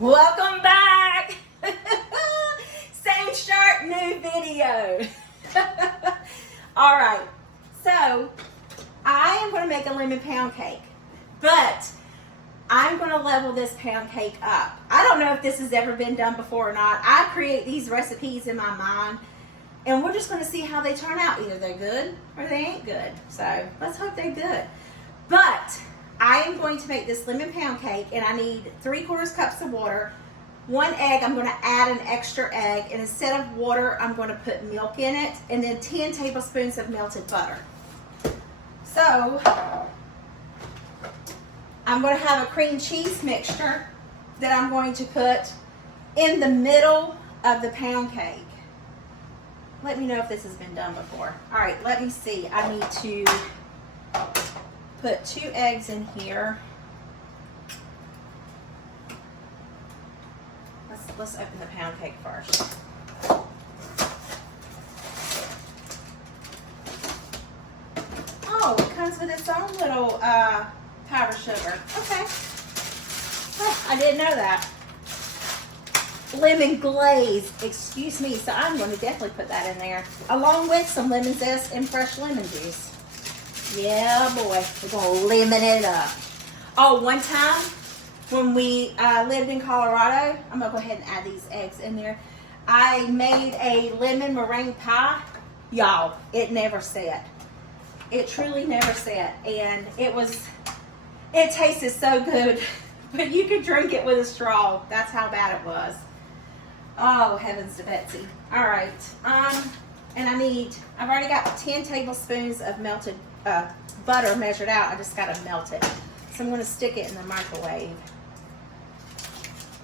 Welcome back. Same shirt, new video. All right, so I am going to make a lemon pound cake, but I'm going to level this pound cake up. I don't know if this has ever been done before or not. I create these recipes in my mind, and we're just going to see how they turn out. Either they're good or they ain't good. So let's hope they're good. But I am going to make this lemon pound cake, and I need 3/4 cups of water, 1 egg. I'm going to add an extra egg, and instead of water, I'm going to put milk in it, and then 10 tablespoons of melted butter. So I'm going to have a cream cheese mixture that I'm going to put in the middle of the pound cake. Let me know if this has been done before. All right, let me see. I need to put 2 eggs in here. Let's open the pound cake first. Oh, it comes with its own little powdered sugar. Okay. Oh, I didn't know that. Lemon glaze, excuse me. So I'm going to definitely put that in there, along with some lemon zest and fresh lemon juice. Yeah, boy, we're going to lemon it up. Oh, one time when we lived in Colorado, I'm going to go ahead and add these eggs in there. I made a lemon meringue pie. Y'all, it never set. It truly never set. And it tasted so good, but you could drink it with a straw. That's how bad it was. Oh, heavens to Betsy. All right. And I've already got 10 tablespoons of melted butter measured out. I just got to melt it. So I'm going to stick it in the microwave.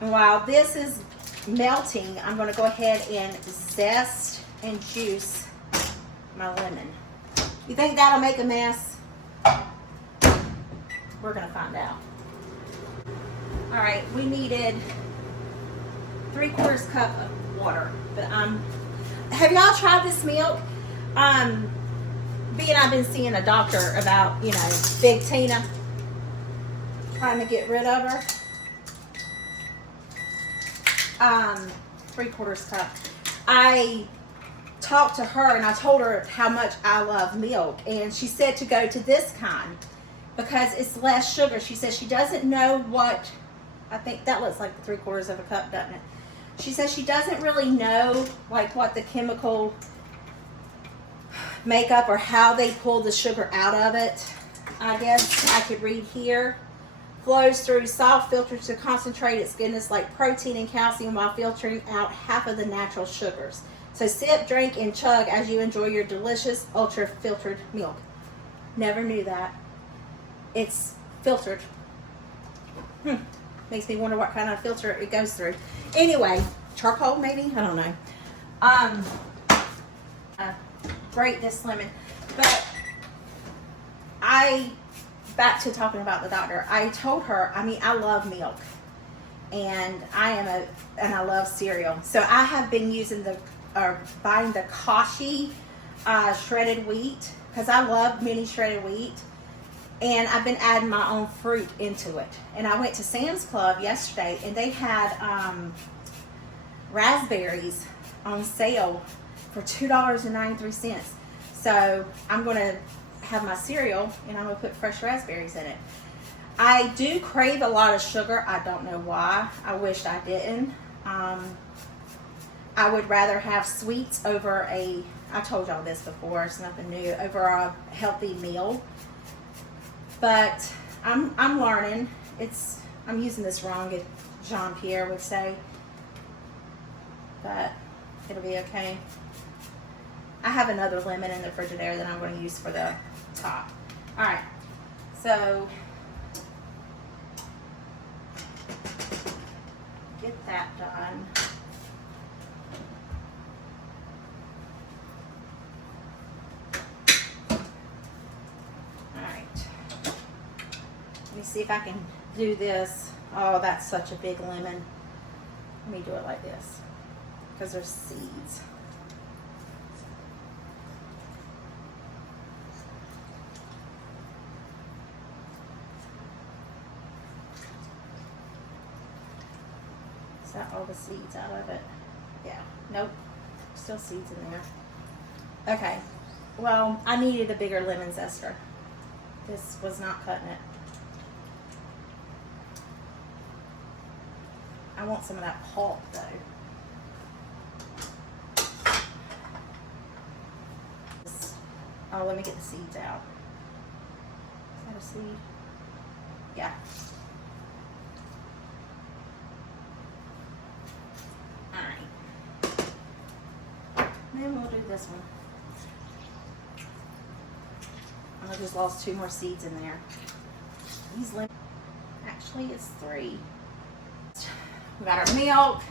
And while this is melting, I'm going to go ahead and zest and juice my lemon. You think that'll make a mess? We're going to find out. All right, we needed 3/4 cup of water. But have y'all tried this milk? Being I've been seeing a doctor about, Big Tina, trying to get rid of her. 3/4 cup. I talked to her and I told her how much I love milk, and she said to go to this kind because it's less sugar. She says she doesn't know what, I think that looks like 3/4 cup, doesn't it? She says she doesn't really know like what the chemical makeup or how they pull the sugar out of it. I guess I could read here. Flows through soft filters to concentrate its goodness like protein and calcium while filtering out half of the natural sugars. So sip, drink, and chug as you enjoy your delicious ultra filtered milk. Never knew that. It's filtered. Makes me wonder what kind of filter it goes through. Anyway, charcoal maybe? I don't know. Grate this lemon. But back to talking about the doctor, I told her, I love milk. And I love cereal. So I have been buying the 𝐇𝐎𝐒 shredded wheat because I love mini shredded wheat. And I've been adding my own fruit into it. And I went to Sam's Club yesterday and they had raspberries on sale for $2.93. So I'm going to have my cereal and I'm going to put fresh raspberries in it. I do crave a lot of sugar. I don't know why. I wish I didn't. I would rather have sweets over I told y'all this before, it's nothing new, over a healthy meal. But I'm learning. I'm using this wrong, as Jean-Pierre would say. But it'll be okay. I have another lemon in the Frigidaire that I'm going to use for the top. All right. So get that done. All right. Let me see if I can do this. Oh, that's such a big lemon. Let me do it like this because there's seeds. Is that all the seeds out of it? Yeah. Nope. Still seeds in there. Okay. Well, I needed a bigger lemon zester. This was not cutting it. I want some of that pulp though. Oh, let me get the seeds out. Is that a seed? Yeah. Alright. Then we'll do this one. I just lost 2 more seeds in there. These lemon, actually it's 3. We got our milk.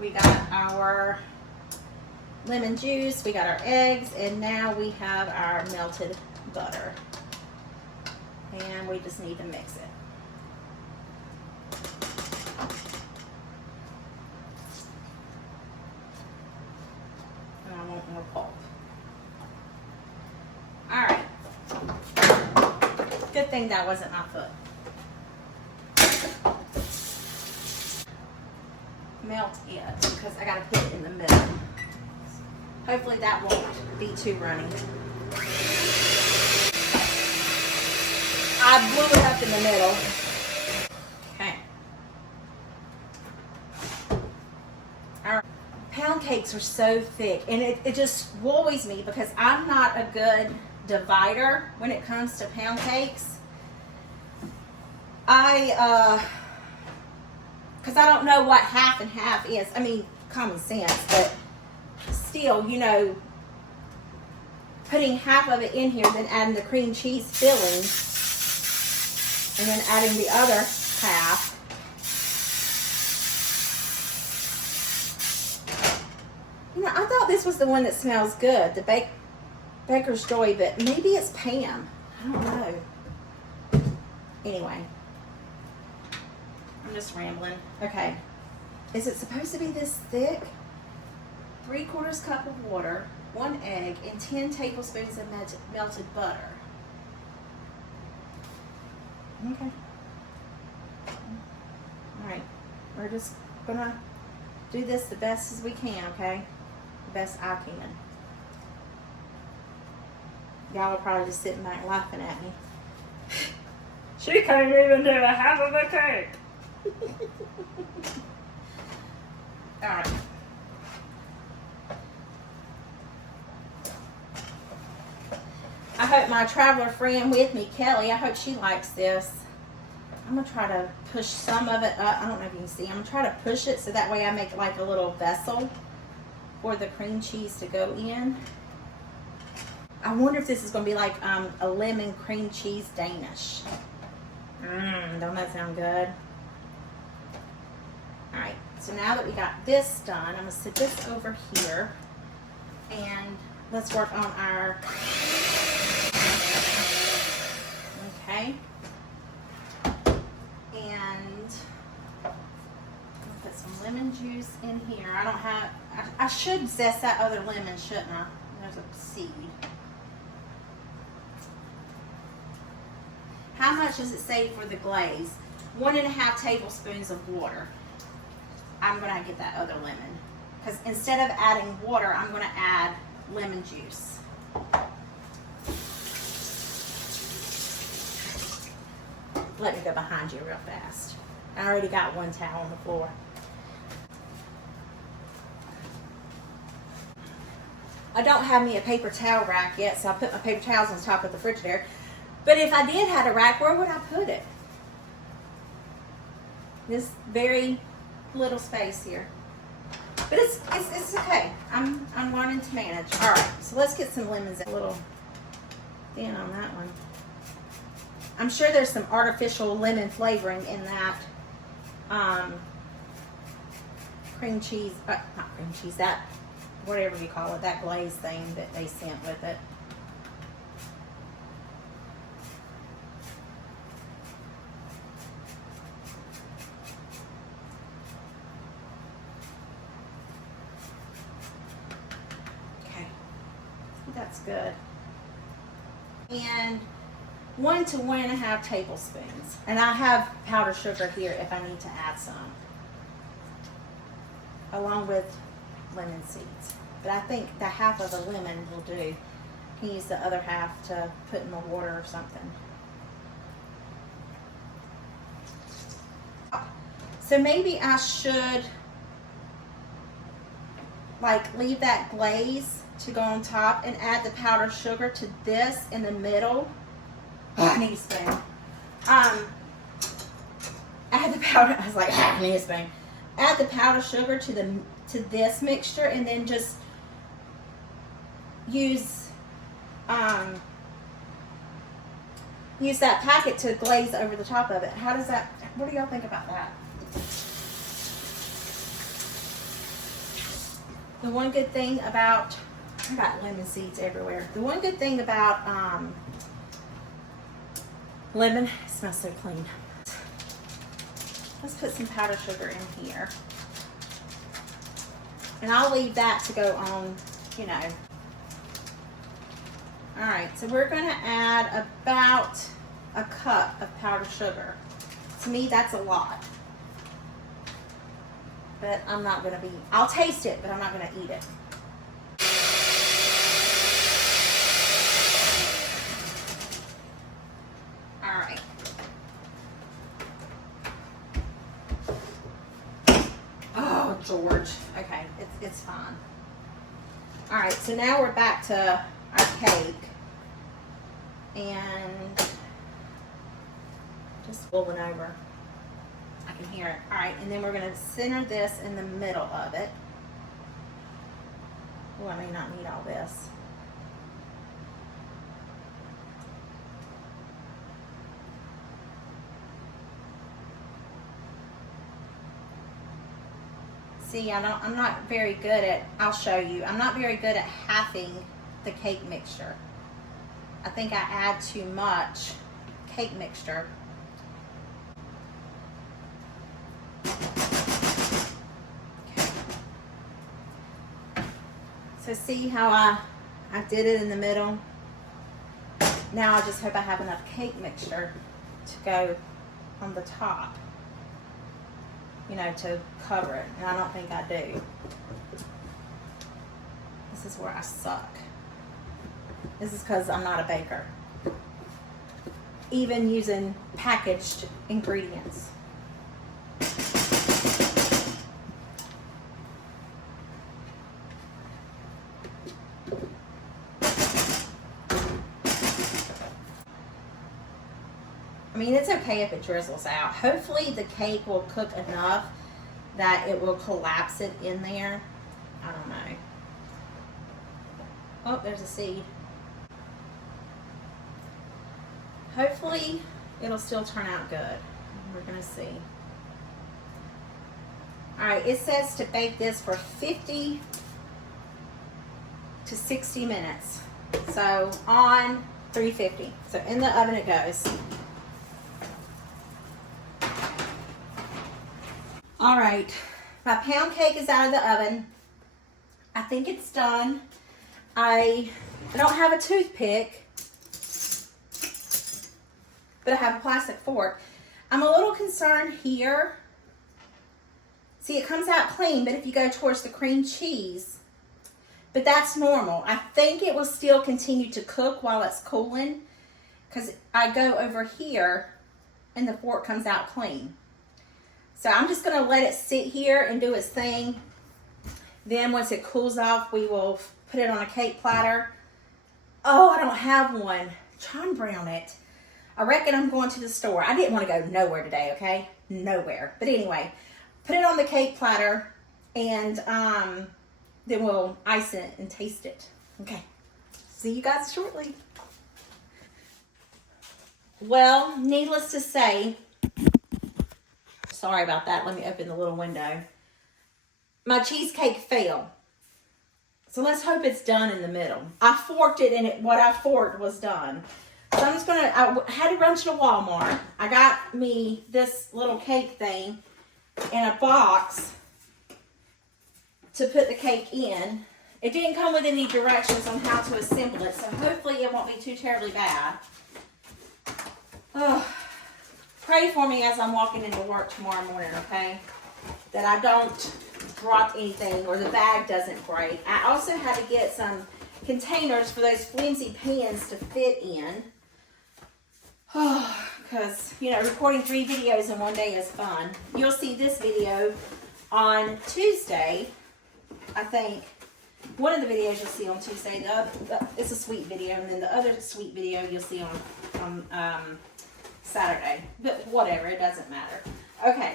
We got our lemon juice. We got our eggs, and now we have our melted butter. And we just need to mix it. And I want more pulp. Alright. Good thing that wasn't my foot. Melt it because I gotta put it in the middle. Hopefully that won't be too runny. I blew it up in the middle. Okay. Our pound cakes are so thick, and it just worries me because I'm not a good divider when it comes to pound cakes. Because I don't know what half and half is. I mean, common sense, but still, you know, putting half of it in here, then adding the cream cheese filling, and then adding the other half. You know, I thought this was the one that smells good, the Baker's Joy, but maybe it's Pam. I don't know. Anyway. I'm just rambling. Okay. Is it supposed to be this thick? 3/4 cup of water, 1 egg, and 10 tablespoons of melted butter. Okay. Alright. We're just gonna do this the best as we can, okay? The best I can. Y'all are probably just sitting back laughing at me. She can't even do a half of a cake. Alright. I hope my traveler friend with me, Kelly, I hope she likes this. I'm going to try to push some of it up. I don't know if you can see. I'm going to try to push it so that way I make like a little vessel for the cream cheese to go in. I wonder if this is going to be like a lemon cream cheese Danish. Don't that sound good? Alright, so now that we got this done, I'm going to set this over here and let's work on our, okay, and I'm going to put some lemon juice in here. I don't have, I should zest that other lemon, shouldn't I? There's a seed. How much does it say for the glaze? 1.5 tablespoons of water. I'm going to get that other lemon. Because instead of adding water, I'm going to add lemon juice. Let me go behind you real fast. I already got one towel on the floor. I don't have me a paper towel rack yet, so I put my paper towels on top of the refrigerator. But if I did have a rack, where would I put it? This very little space here. But it's okay. I'm learning to manage. All right, so let's get some lemons. A little thin on that one. I'm sure there's some artificial lemon flavoring in that cream cheese, not cream cheese, that whatever you call it, that glaze thing that they sent with it. That's good. And 1 to 1.5 tablespoons. And I have powdered sugar here if I need to add some. along with lemon seeds. But I think the half of the lemon will do. You can use the other half to put in the water or something. So maybe I should like leave that glaze to go on top and add the powdered sugar to this in the middle. I need a spoon. Add the powder. I was like, I need a spoon. Add the powdered sugar to this mixture, and then just use that packet to glaze over the top of it. How does that? What do y'all think about that? The one good thing about, I got lemon seeds everywhere. The one good thing about lemon, it smells so clean. Let's put some powdered sugar in here. And I'll leave that to go on, you know. All right, so we're gonna add about a cup of powdered sugar. To me, that's a lot. But I'm not gonna be, I'll taste it, but I'm not gonna eat it. All right. Oh, George. Okay, it's fine. All right, so now we're back to our cake. And just rolling over. I can hear it. All right, and then we're going to center this in the middle of it. Oh, I may not need all this. See, I'm not very good at, I'll show you. I'm not very good at halving the cake mixture. I think I add too much cake mixture. So see how I did it in the middle? Now I just hope I have enough cake mixture to go on the top, you know, to cover it. And I don't think I do. This is where I suck. This is because I'm not a baker. Even using packaged ingredients. I mean, it's okay if it drizzles out. Hopefully the cake will cook enough that it will collapse it in there. I don't know. Oh, there's a seed. Hopefully it'll still turn out good. We're gonna see. All right, it says to bake this for 50 to 60 minutes. So on 350. So in the oven it goes. All right, my pound cake is out of the oven. I think it's done. I don't have a toothpick, but I have a plastic fork. I'm a little concerned here. See, it comes out clean, but if you go towards the cream cheese, but that's normal. I think it will still continue to cook while it's cooling because I go over here and the fork comes out clean. So I'm just gonna let it sit here and do its thing. Then once it cools off, we will put it on a cake platter. Oh, I don't have one. John Brown it. I reckon I'm going to the store. I didn't want to go nowhere today, okay? Nowhere. But anyway, put it on the cake platter and then we'll ice it and taste it. Okay. See you guys shortly. Well, needless to say, sorry about that. Let me open the little window. My cheesecake fell. So let's hope it's done in the middle. I forked it and what I forked was done. So I'm just gonna, I had to run to Walmart. I got me this little cake thing and a box to put the cake in. It didn't come with any directions on how to assemble it, so hopefully it won't be too terribly bad. Oh, pray for me as I'm walking into work tomorrow morning, okay? That I don't dropped anything or the bag doesn't break. I also had to get some containers for those flimsy pans to fit in. Because, you know, recording 3 videos in one day is fun. You'll see this video on Tuesday, I think. One of the videos you'll see on Tuesday, the other, it's a sweet video, and then the other sweet video you'll see on Saturday. But whatever, it doesn't matter. Okay,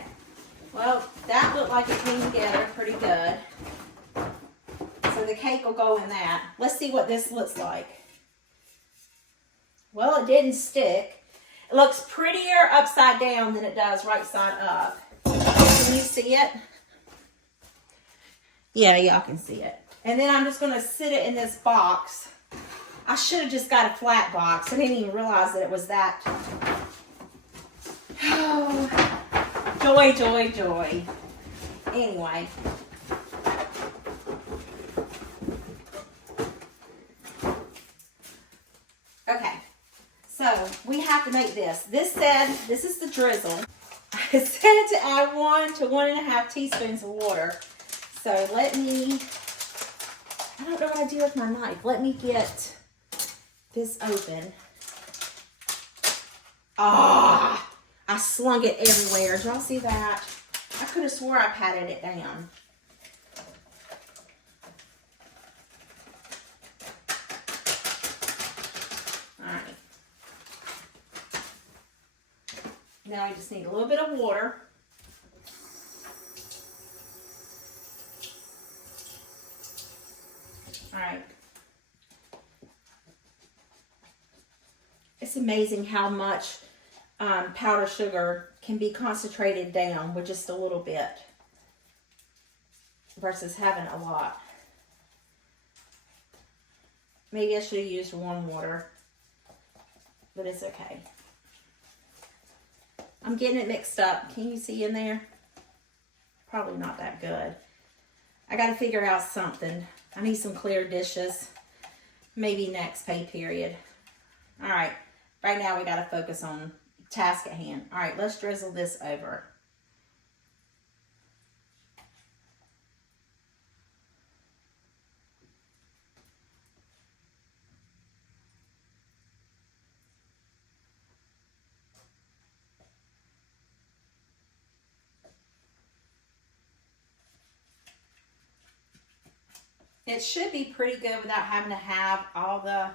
well, that looked like it came together pretty good. So the cake will go in that. Let's see what this looks like. Well, it didn't stick. It looks prettier upside down than it does right side up. Can you see it? Yeah, y'all can see it. And then I'm just going to sit it in this box. I should have just got a flat box. I didn't even realize that it was that. Oh, joy, joy, joy. Anyway. Okay. So, we have to make this. This said, this is the drizzle. It said to add 1 to 1.5 teaspoons of water. So, let me, I don't know what I do with my knife. Let me get this open. Ah, I slung it everywhere. Did y'all see that? I could have swore I patted it down. Now I just need a little bit of water. All right. It's amazing how much powdered sugar can be concentrated down with just a little bit versus having a lot. Maybe I should have used warm water, but it's okay. I'm getting it mixed up. Can you see in there? Probably not that good. I got to figure out something. I need some clear dishes. Maybe next pay period. All right. Right now we got to focus on task at hand. All right, let's drizzle this over. It should be pretty good without having to have all the,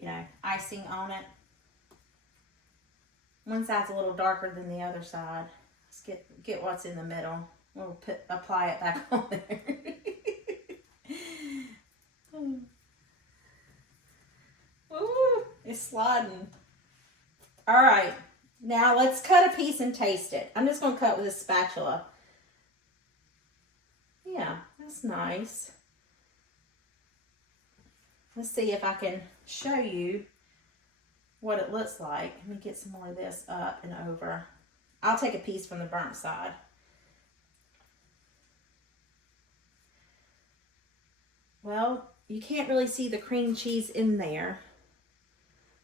you know, icing on it. One side's a little darker than the other side. Let's get what's in the middle. We'll apply it back on there. Ooh, it's sliding. All right, now let's cut a piece and taste it. I'm just gonna cut with a spatula. Yeah, that's nice. Let's see if I can show you what it looks like. Let me get some more of this up and over. I'll take a piece from the burnt side. Well, you can't really see the cream cheese in there,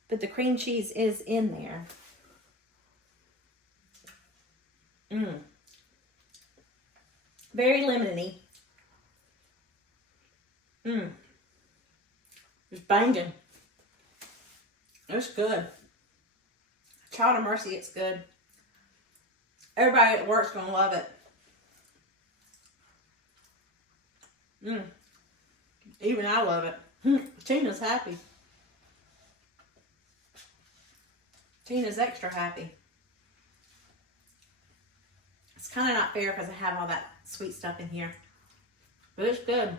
but the cream cheese is in there. Very lemony. It's banging. It's good. Child of mercy, it's good. Everybody at work's gonna love it. Even I love it. Tina's happy. Tina's extra happy. It's kind of not fair because I have all that sweet stuff in here. But it's good.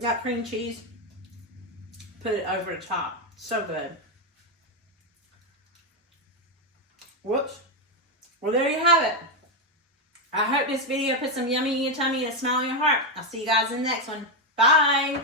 Got cream cheese. Put it over the top. So good. Whoops. Well, there you have it. I hope this video put some yummy in your tummy and a smile in your heart. I'll see you guys in the next one. Bye.